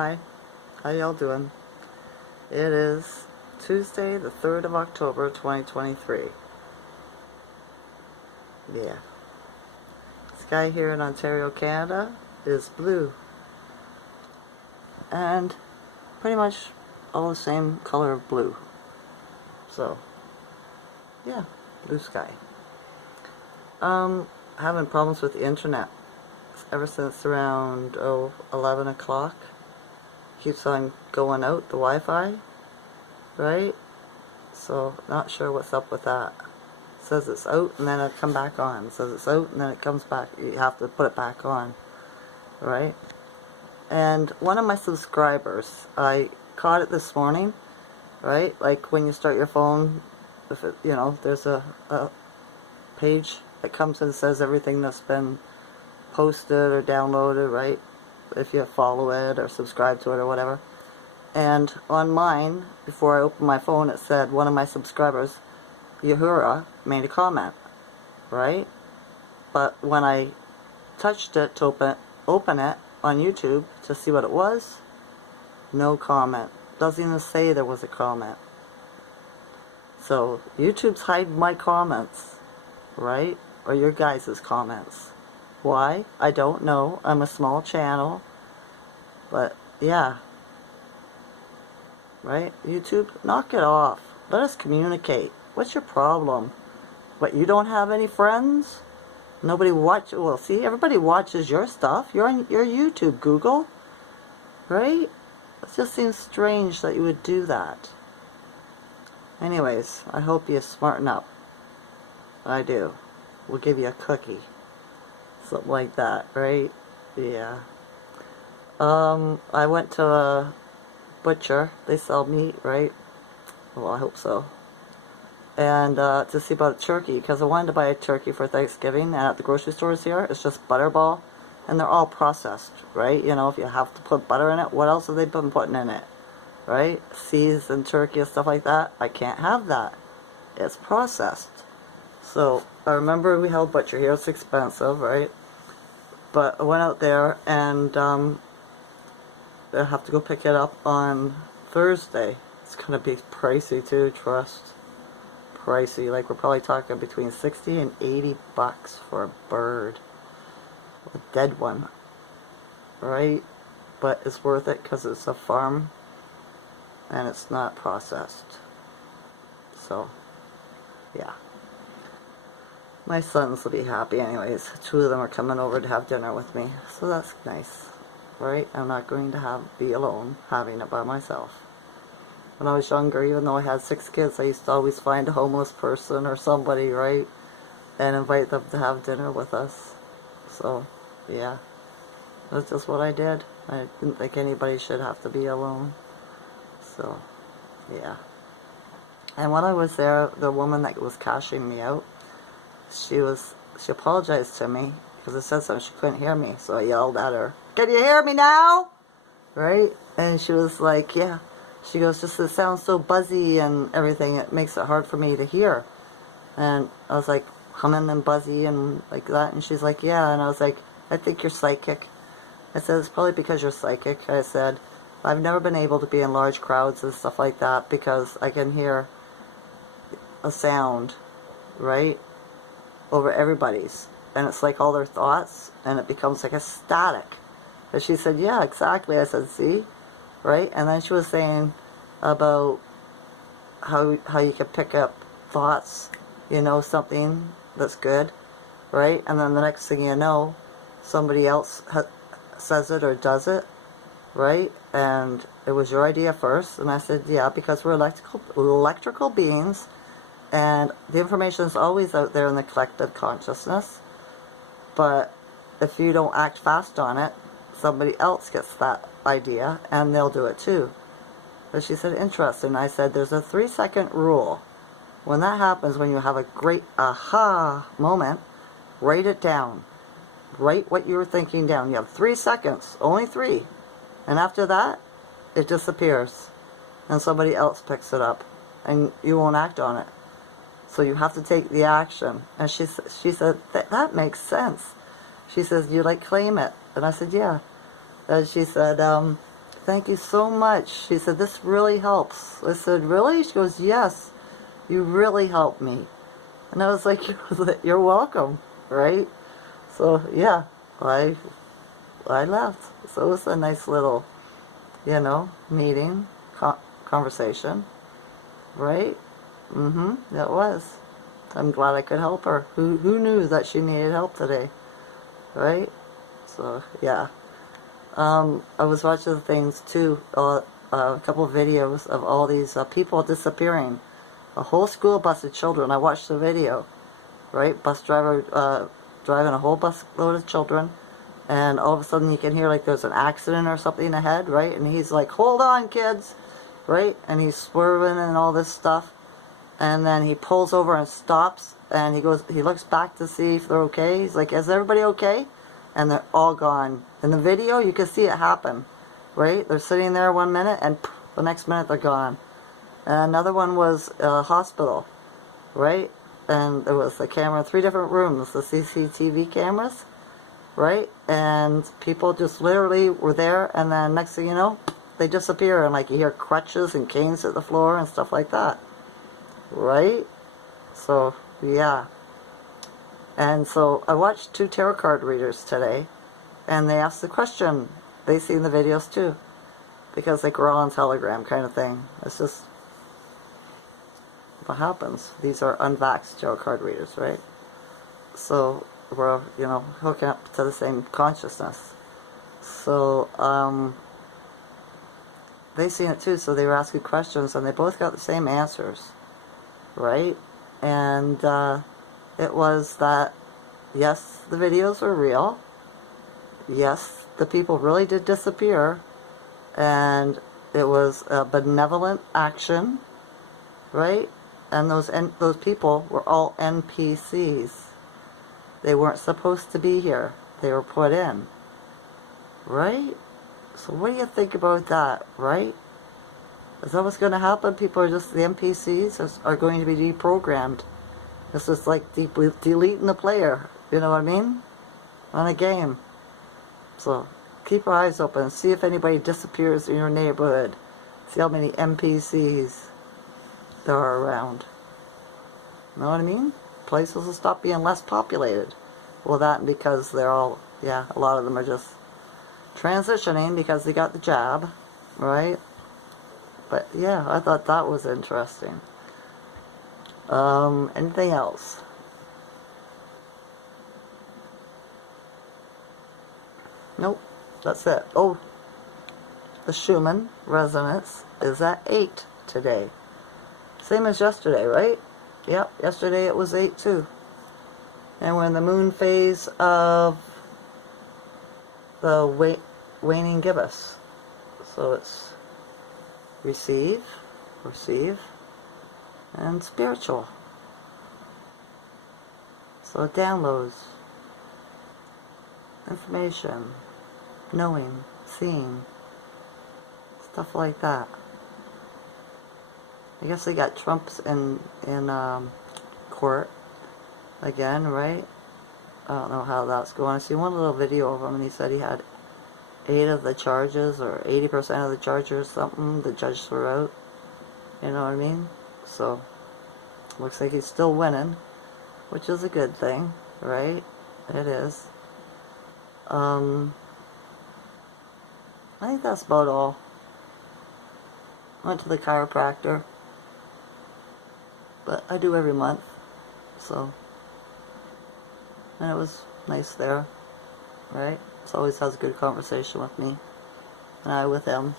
Hi, how y'all doing? It is Tuesday, the 3rd of October, 2023. Yeah. Sky here in Ontario, Canada is blue. And pretty much all the same color of blue. So, yeah, blue sky. Having problems with the internet ever since around 11 o'clock. Keeps on going out, the Wi-Fi, right? So not sure what's up with that. It says it's out and then it come back on. It says it's out and then it comes back. You have to put it back on, right? And one of my subscribers, I caught it this morning, right? Like when you start your phone, if it, there's a page that comes and says everything that's been posted or downloaded, right? If you follow it or subscribe to it or whatever. And on mine, before I opened my phone, it said one of my subscribers, Yahura, made a comment, right? But when I touched it to open it on YouTube to see what it was, no comment. Doesn't even say there was a comment. So YouTube's hiding my comments, right? Or your guys' comments. Why? I don't know. I'm a small channel. But, yeah. Right? YouTube, knock it off. Let us communicate. What's your problem? What, you don't have any friends? Nobody watch. Well, see, everybody watches your stuff. You're on your YouTube, Google. Right? It just seems strange that you would do that. Anyways, I hope you smarten up. I do. We'll give you a cookie. Something like that, right? Yeah. I went to a butcher. They sell meat, right? Well, I hope so. And to see about a turkey, because I wanted to buy a turkey for Thanksgiving. And at the grocery stores here, it's just butterball. And they're all processed, right? You know, if you have to put butter in it, what else have they been putting in it? Right? Seasoned turkey and stuff like that. I can't have that. It's processed. So, I remember we held butcher here. It's expensive, right? But I went out there and I have to go pick it up on Thursday. It's going to be pricey too, trust. Pricey. Like we're probably talking between 60 and 80 bucks for a bird. A dead one. Right? But it's worth it because it's a farm and it's not processed. So, yeah. My sons will be happy anyways. 2 of them are coming over to have dinner with me. So that's nice. Right? I'm not going to be alone having it by myself. When I was younger, even though I had 6 kids, I used to always find a homeless person or somebody, right? And invite them to have dinner with us. So, yeah. That's just what I did. I didn't think anybody should have to be alone. So, yeah. And when I was there, the woman that was cashing me out, she apologized to me because I said something. She couldn't hear me, so I yelled at her, "Can you hear me now?" Right? And she was like, "Yeah." She goes, "Just it sounds so buzzy and everything. It makes it hard for me to hear." And I was like, humming and buzzy and like that. And she's like, "Yeah." And I was like, "I think you're psychic." I said, "It's probably because you're psychic." I said, "I've never been able to be in large crowds and stuff like that because I can hear a sound, right? Over everybody's, and it's like all their thoughts, and it becomes like a static." And she said, "Yeah, exactly." I said, "See, right?" And then she was saying about how you can pick up thoughts, something that's good, right? And then the next thing you know, somebody else says it or does it, right? And it was your idea first. And I said, "Yeah, because we're electrical beings. And the information is always out there in the collective consciousness. But if you don't act fast on it, somebody else gets that idea and they'll do it too." But she said, "Interesting." I said, "There's a 3-second rule. When that happens, when you have a great aha moment, write it down. Write what you were thinking down. You have 3 seconds, only 3. And after that, it disappears. And somebody else picks it up. And you won't act on it. So you have to take the action." And she said, that makes sense. She says, "You claim it?" And I said, "Yeah." And she said, thank you so much. She said, this really helps. I said, really? She goes, yes, you really helped me. And I was like, you're welcome, right? So, yeah, I left. So it was a nice little, you know, meeting, conversation, right? It was. I'm glad I could help her. Who knew that she needed help today, right? So, yeah. I was watching the things too, a couple of videos of all these people disappearing. A whole school bus of children. I watched the video, right? Bus driver driving a whole bus load of children, and all of a sudden you can hear like there's an accident or something ahead, right? And he's like, hold on, kids, right? And he's swerving and all this stuff, and then he pulls over and stops, and he looks back to see if they're okay. He's like, is everybody okay? And they're all gone. In the video, you can see it happen, right? They're sitting there 1 minute, and the next minute they're gone. And another one was a hospital, right? And there was the camera in 3 different rooms, the CCTV cameras, right? And people just literally were there, and then next thing you know, they disappear, and like you hear crutches and canes at the floor and stuff like that, right? So, yeah. And so I watched 2 tarot card readers today, and they asked the question. They seen the videos too, because they were all on Telegram kind of thing. It's just what happens. These are unvaxxed tarot card readers, right? So we're, you know, hooking up to the same consciousness. So they seen it too, so they were asking questions, and they both got the same answers, right? And it was that, yes, the videos were real. Yes, the people really did disappear. And it was a benevolent action, right? And those people were all NPCs. They weren't supposed to be here. They were put in, right? So what do you think about that, right? Is that what's going to happen? People are just, the NPCs are going to be deprogrammed. This is like deleting the player, you know what I mean? On a game. So keep your eyes open. See if anybody disappears in your neighborhood. See how many NPCs there are around. You know what I mean? Places will stop being less populated. Well, that because they're all, yeah, a lot of them are just transitioning because they got the jab, right? But yeah, I thought that was interesting. Anything else? Nope, that's it. Oh, the Schumann resonance is at 8 today. Same as yesterday, right? Yep, yesterday it was 8 too. And we're in the moon phase of the waning gibbous. So it's receive, and spiritual. So it downloads information, knowing, seeing, stuff like that. I guess they got Trump's in court again, right? I don't know how that's going. I see one little video of him, and he said he had 8 of the charges, or 80% of the charges, something. The judge threw out. You know what I mean? So, looks like he's still winning, which is a good thing, right? It is. I think that's about all. Went to the chiropractor, but I do every month, so, and it was nice there, right? It's always has a good conversation with me, and I with him.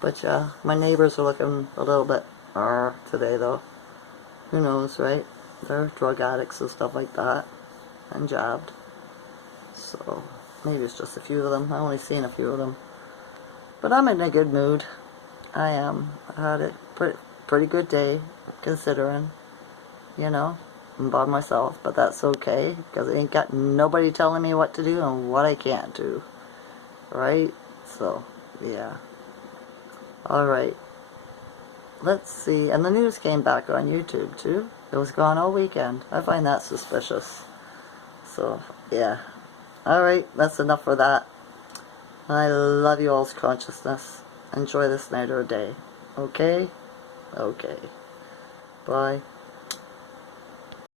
But yeah, my neighbors are looking a little bit today though. Who knows, right? They're drug addicts and stuff like that, and jabbed. So maybe it's just a few of them. I've only seen a few of them. But I'm in a good mood. I am. I had a pretty good day, considering, you know, I'm by myself, but that's okay, because I ain't got nobody telling me what to do and what I can't do, right? So, yeah. Alright. Let's see. And the news came back on YouTube, too. It was gone all weekend. I find that suspicious. So, yeah. Alright, that's enough for that. I love you all's consciousness. Enjoy this night or day. Okay? Okay. Bye.